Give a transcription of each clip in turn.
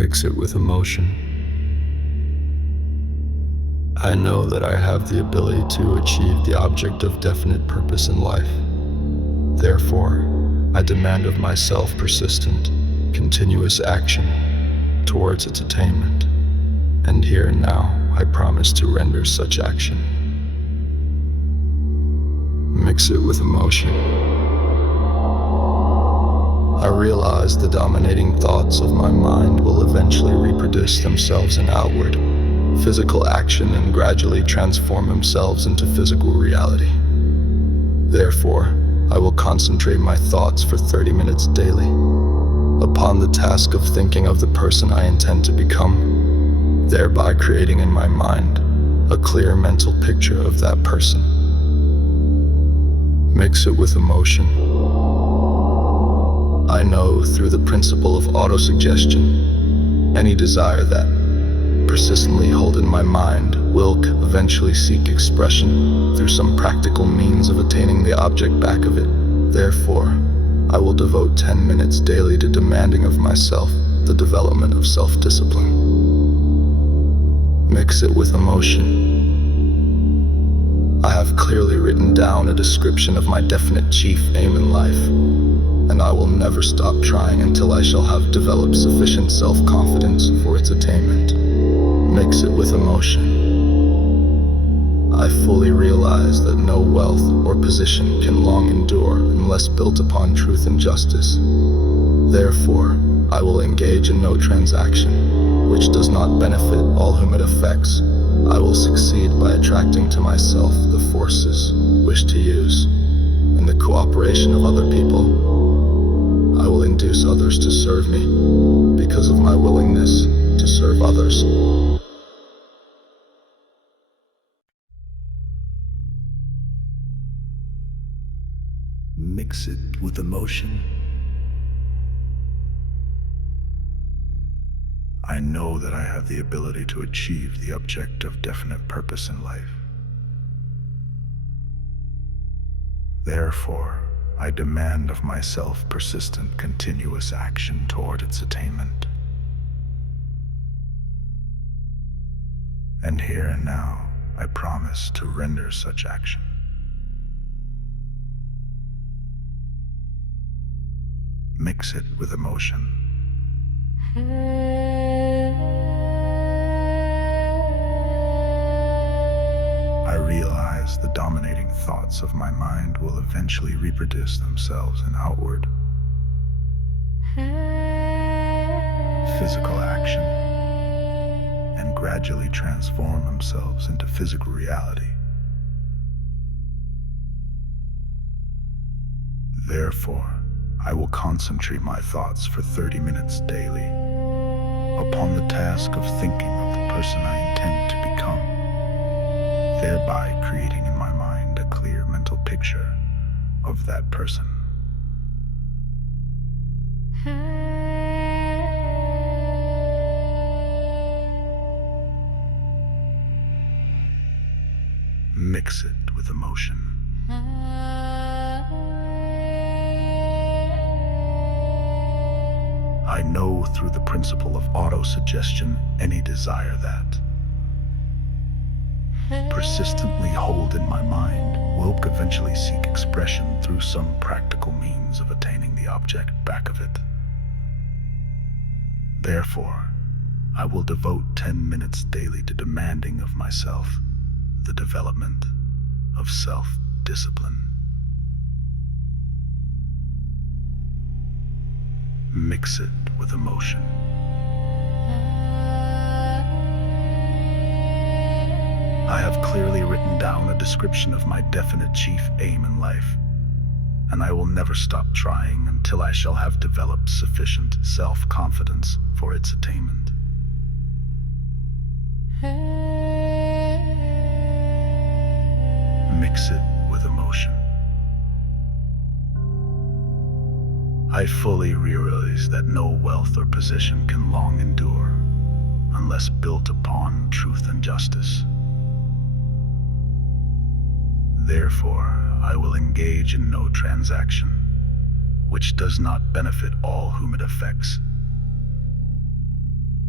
Mix it with emotion. I know that I have the ability to achieve the object of definite purpose in life. Therefore, I demand of myself persistent, continuous action towards its attainment. And here and now, I promise to render such action. Mix it with emotion. I realize the dominating thoughts of my mind will eventually reproduce themselves in outward, physical action and gradually transform themselves into physical reality. Therefore, I will concentrate my thoughts for 30 minutes daily upon the task of thinking of the person I intend to become, thereby creating in my mind a clear mental picture of that person. Mix it with emotion. I know through the principle of autosuggestion, any desire that persistently hold in my mind will eventually seek expression through some practical means of attaining the object back of it. Therefore, I will devote 10 minutes daily to demanding of myself the development of self-discipline. Mix it with emotion. I have clearly written down a description of my definite chief aim in life, and I will never stop trying until I shall have developed sufficient self-confidence for its attainment. Mix it with emotion. I fully realize that no wealth or position can long endure unless built upon truth and justice. Therefore, I will engage in no transaction which does not benefit all whom it affects. I will succeed by attracting to myself the forces wish to use, and the cooperation of other people. I will induce others to serve me because of my willingness to serve others. Mix it with emotion. I know that I have the ability to achieve the object of definite purpose in life. Therefore, I demand of myself persistent, continuous action toward its attainment. And here and now, I promise to render such action. Mix it with emotion. I realize the dominating thoughts of my mind will eventually reproduce themselves in outward, physical action, and gradually transform themselves into physical reality. Therefore, I will concentrate my thoughts for 30 minutes daily upon the task of thinking of the person I intend to become, thereby creating in my mind a clear mental picture of that person. Mix it with emotion. I know through the principle of autosuggestion any desire that persistently hold in my mind will eventually seek expression through some practical means of attaining the object back of it. Therefore, I will devote 10 minutes daily to demanding of myself the development of self-discipline. Mix it with emotion. I have clearly written down a description of my definite chief aim in life, and I will never stop trying until I shall have developed sufficient self-confidence for its attainment. Mix it with emotion. I fully realize that no wealth or position can long endure unless built upon truth and justice. Therefore, I will engage in no transaction which does not benefit all whom it affects.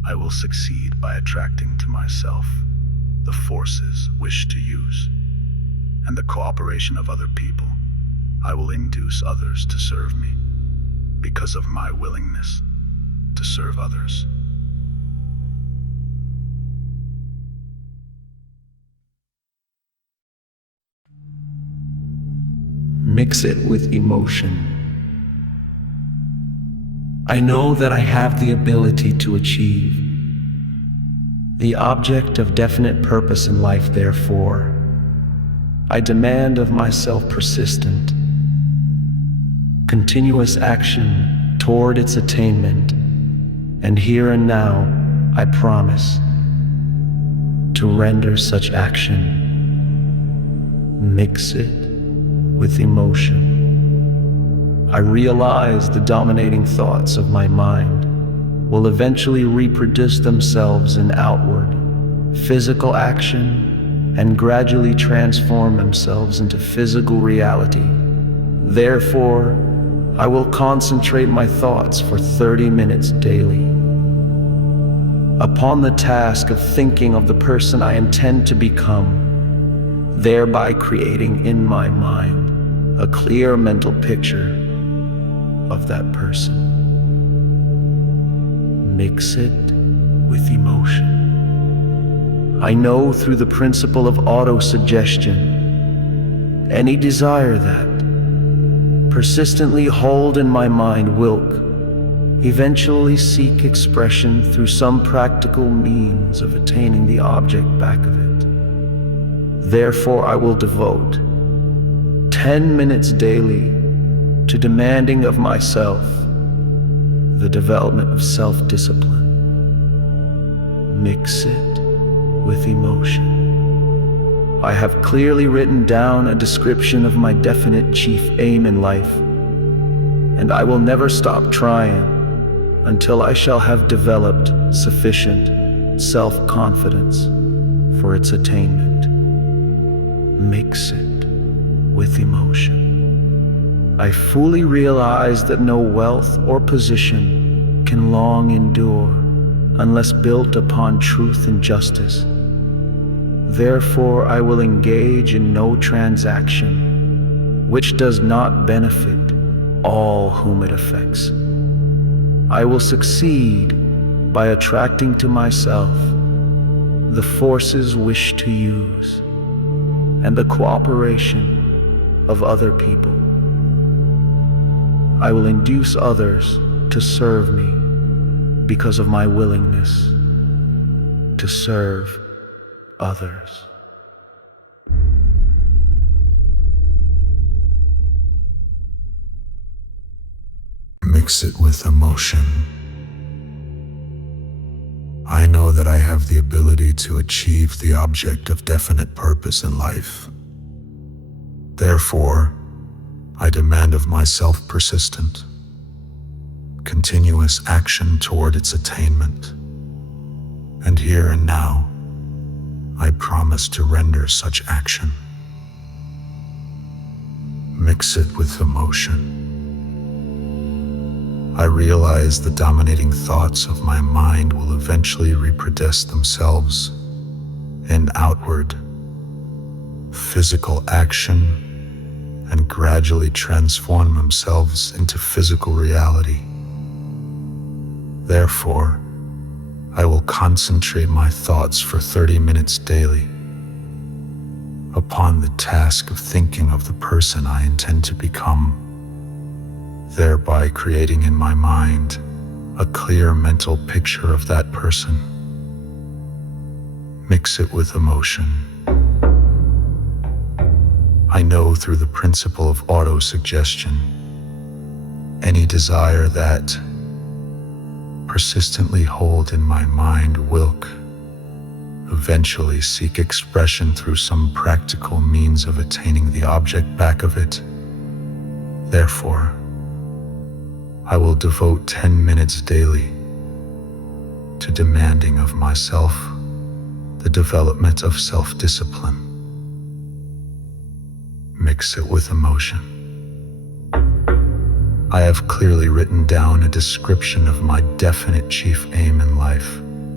I will succeed by attracting to myself the forces wish to use, and the cooperation of other people. I will induce others to serve me because of my willingness to serve others. Mix it with emotion. I know that I have the ability to achieve the object of definite purpose in life. Therefore, I demand of myself persistent, continuous action toward its attainment. And here and now, I promise to render such action. Mix it with emotion. I realize the dominating thoughts of my mind will eventually reproduce themselves in outward, physical action and gradually transform themselves into physical reality. Therefore, I will concentrate my thoughts for 30 minutes daily upon the task of thinking of the person I intend to become, thereby creating in my mind a clear mental picture of that person. Mix it with emotion. I know through the principle of auto-suggestion, any desire that persistently hold in my mind will eventually seek expression through some practical means of attaining the object back of it. Therefore, I will devote 10 minutes daily to demanding of myself the development of self-discipline. Mix it with emotion. I have clearly written down a description of my definite chief aim in life, and I will never stop trying until I shall have developed sufficient self-confidence for its attainment. Mix it with emotion. I fully realize that no wealth or position can long endure unless built upon truth and justice. Therefore, I will engage in no transaction which does not benefit all whom it affects. I will succeed by attracting to myself the forces wished to use and the cooperation of other people. I will induce others to serve me because of my willingness to serve others. Mix it with emotion. I know that I have the ability to achieve the object of definite purpose in life. Therefore, I demand of myself persistent, continuous action toward its attainment. And here and now, I promise to render such action. Mix it with emotion. I realize the dominating thoughts of my mind will eventually reproduce themselves in outward, physical action and gradually transform themselves into physical reality. Therefore, I will concentrate my thoughts for 30 minutes daily upon the task of thinking of the person I intend to become, thereby creating in my mind a clear mental picture of that person. Mix it with emotion. I know through the principle of auto-suggestion, any desire that persistently hold in my mind will eventually seek expression through some practical means of attaining the object back of it. Therefore, I will devote 10 minutes daily to demanding of myself the development of self-discipline. Mix it with emotion. I have clearly written down a description of my definite chief aim in life,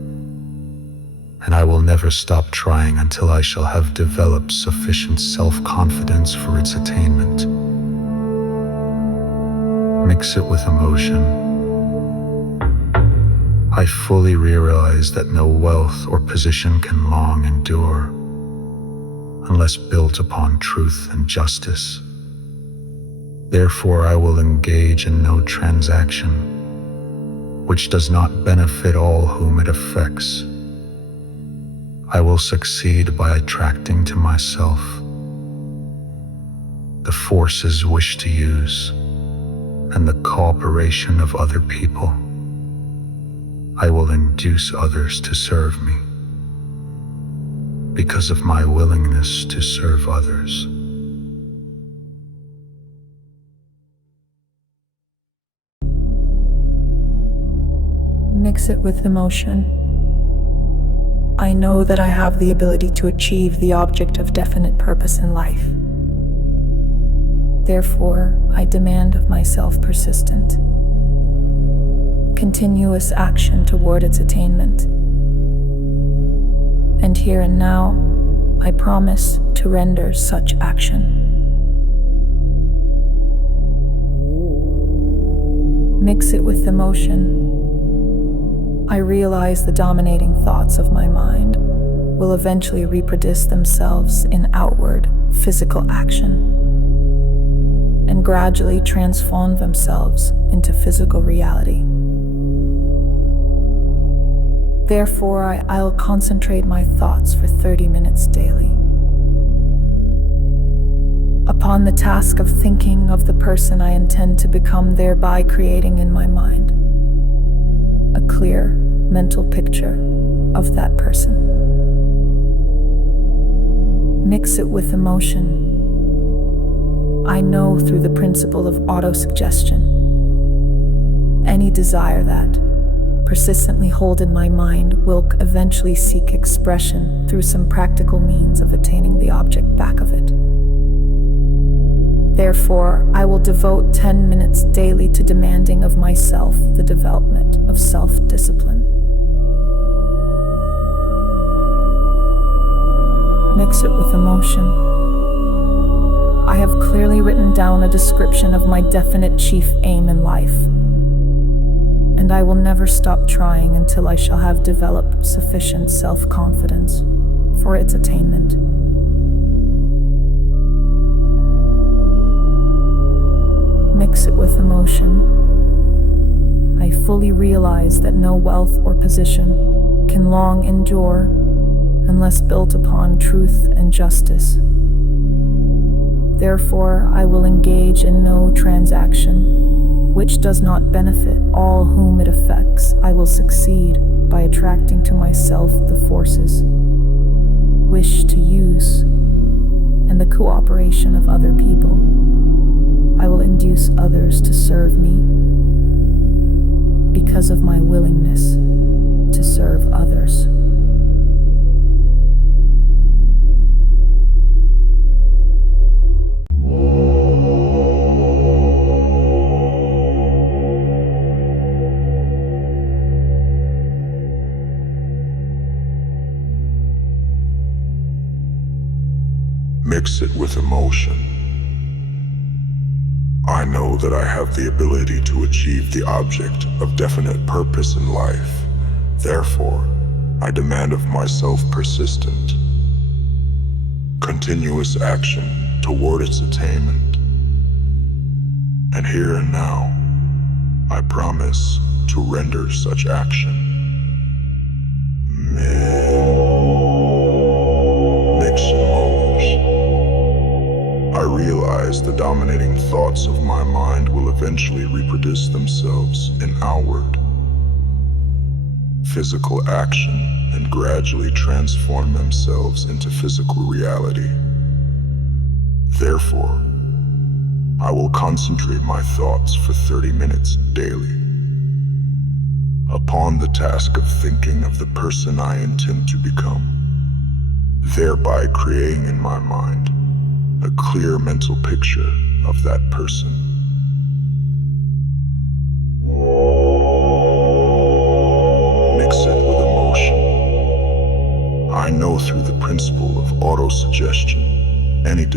and I will never stop trying until I shall have developed sufficient self-confidence for its attainment. Mix it with emotion. I fully realize that no wealth or position can long endure unless built upon truth and justice. Therefore, I will engage in no transaction which does not benefit all whom it affects. I will succeed by attracting to myself the forces wish to use and the cooperation of other people. I will induce others to serve me because of my willingness to serve others. Mix it with emotion. I know that I have the ability to achieve the object of definite purpose in life. Therefore, I demand of myself persistent, continuous action toward its attainment. And here and now, I promise to render such action. Mix it with emotion. I realize the dominating thoughts of my mind will eventually reproduce themselves in outward, physical action, and gradually transform themselves into physical reality. Therefore, I'll concentrate my thoughts for 30 minutes daily upon the task of thinking of the person I intend to become, thereby creating in my mind a clear mental picture of that person. Mix it with emotion. I know through the principle of autosuggestion, any desire that persistently hold in my mind will eventually seek expression through some practical means of attaining the object back of it. Therefore, I will devote 10 minutes daily to demanding of myself the development of self-discipline. Mix it with emotion. I have clearly written down a description of my definite chief aim in life, and I will never stop trying until I shall have developed sufficient self-confidence for its attainment. Mix it with emotion. I fully realize that no wealth or position can long endure unless built upon truth and justice. Therefore, I will engage in no transaction which does not benefit all whom it affects. I will succeed by attracting to myself the forces wish to use and the cooperation of other people. I will induce others to serve me because of my willingness to serve others. Mix it with emotion. I know that I have the ability to achieve the object of definite purpose in life. Therefore, I demand of myself persistent, continuous action toward its attainment. And here and now, I promise to render such action. Mix emotion. I realize the dominating thoughts of my mind will eventually reproduce themselves in outward, physical action and gradually transform themselves into physical reality. Therefore, I will concentrate my thoughts for 30 minutes daily upon the task of thinking of the person I intend to become, thereby creating in my mind a clear mental picture of that person. Mix it with emotion.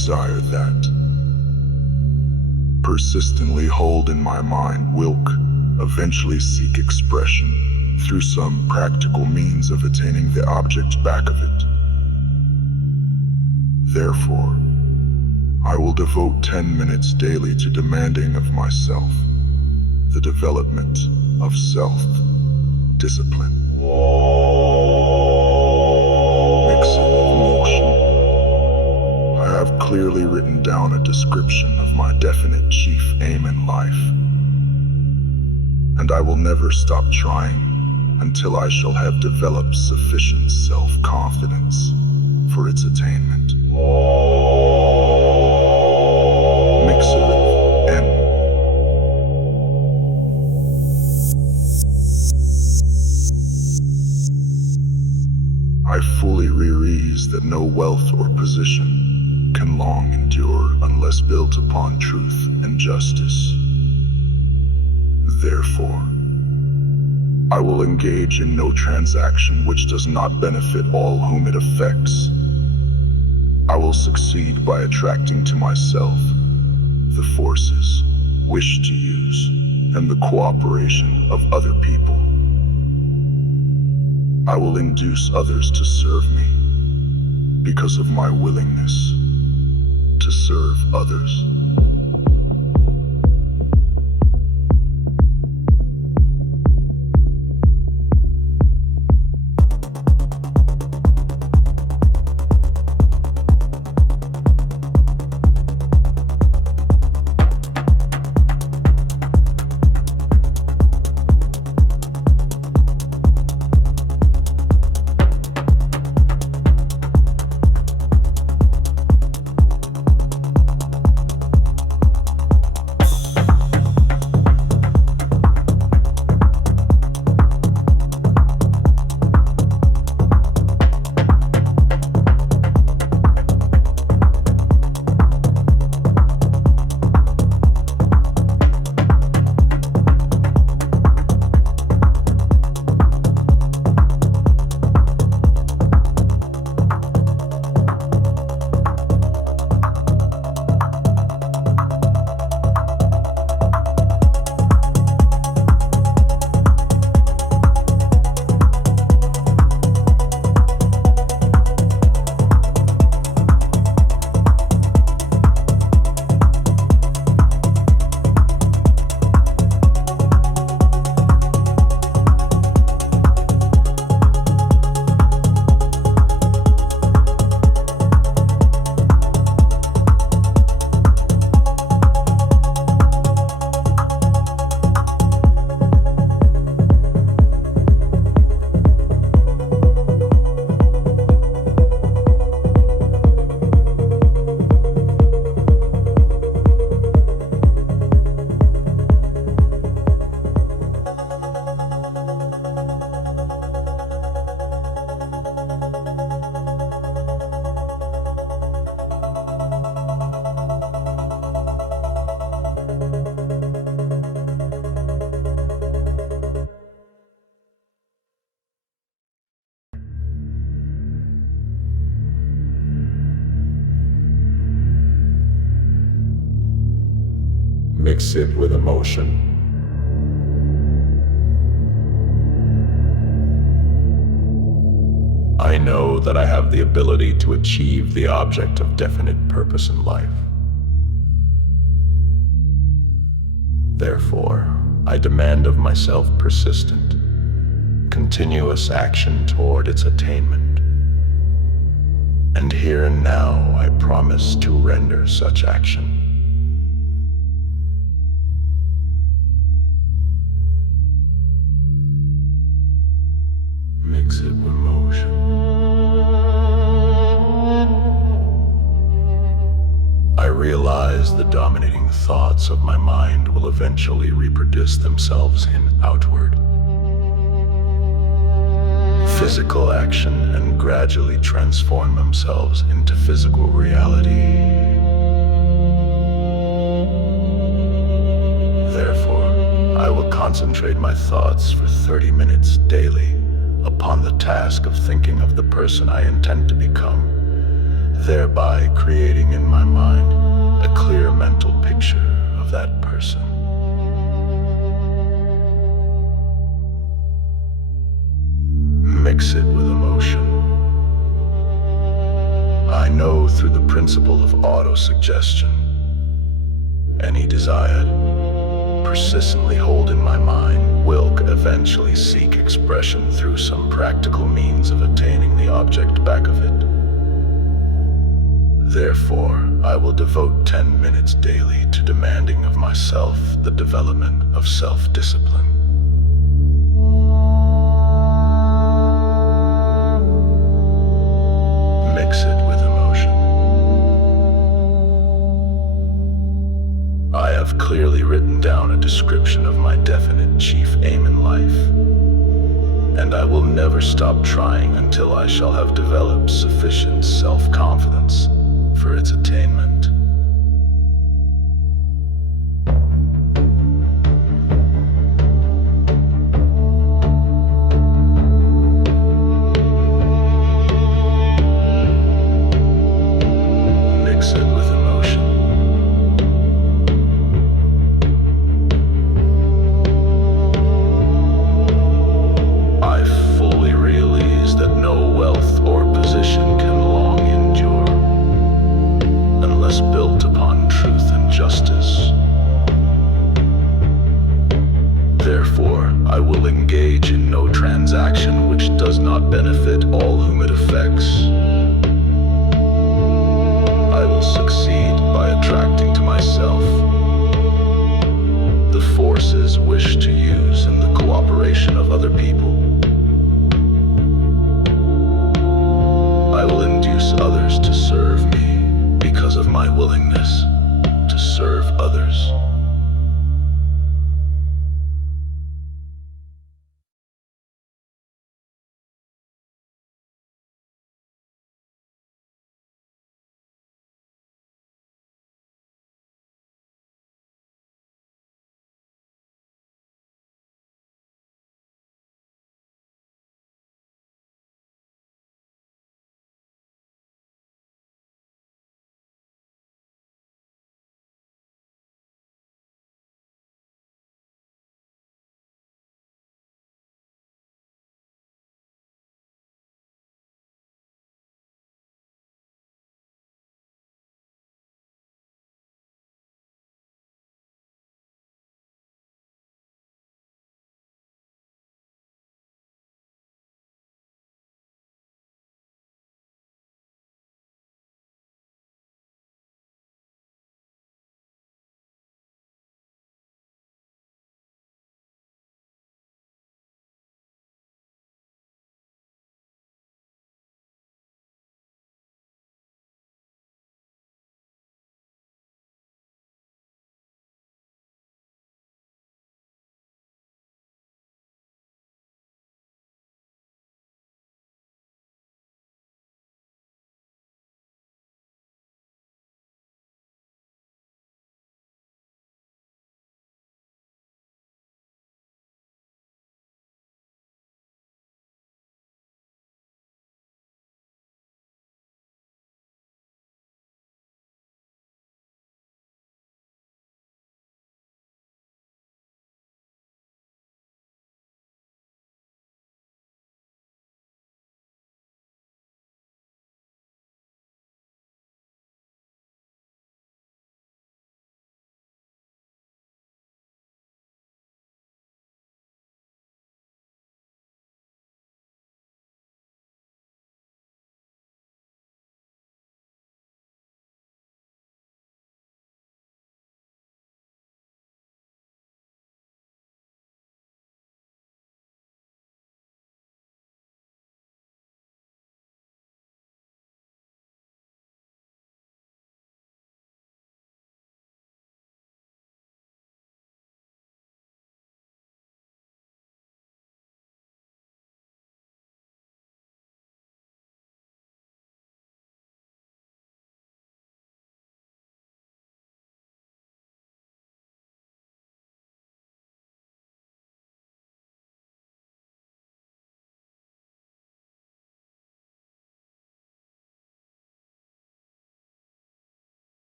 desire that persistently hold in my mind will eventually seek expression through some practical means of attaining the object back of it. Therefore, I will devote 10 minutes daily to demanding of myself the development of self-discipline. Mixing emotion. I have clearly written down a description of my definite chief aim in life, and I will never stop trying until I shall have developed sufficient self-confidence for its attainment. Mix it with N. I fully realize that no wealth or position can long endure unless built upon truth and justice. Therefore, I will engage in no transaction which does not benefit all whom it affects. I will succeed by attracting to myself the forces, wish to use, and the cooperation of other people. I will induce others to serve me because of my willingness to serve others. Mix it with emotion. I know that I have the ability to achieve the object of definite purpose in life. Therefore, I demand of myself persistent, continuous action toward its attainment. And here and now I promise to render such action. Mix it with motion. I realize the dominating thoughts of my mind will eventually reproduce themselves in outward physical action and gradually transform themselves into physical reality. Therefore, I will concentrate my thoughts for 30 minutes daily upon the task of thinking of the person I intend to become. thereby creating in my mind a clear mental picture of that person. Mix it with emotion. I know through the principle of auto-suggestion, any desired, persistently hold in my mind will eventually seek expression through some practical means of attaining the object back of it. Therefore, I will devote 10 minutes daily to demanding of myself the development of self-discipline. Mix it with emotion. I have clearly written down a description of my definite chief aim in life, and I will never stop trying until I shall have developed sufficient self-confidence for its attainment. Mix it with emotion. I fully realize that no wealth or position can long endure unless built upon truth and justice. Therefore, I will engage in no transaction which does not benefit all whom it affects. I will succeed by attracting to myself the forces wished to use in the cooperation of other people.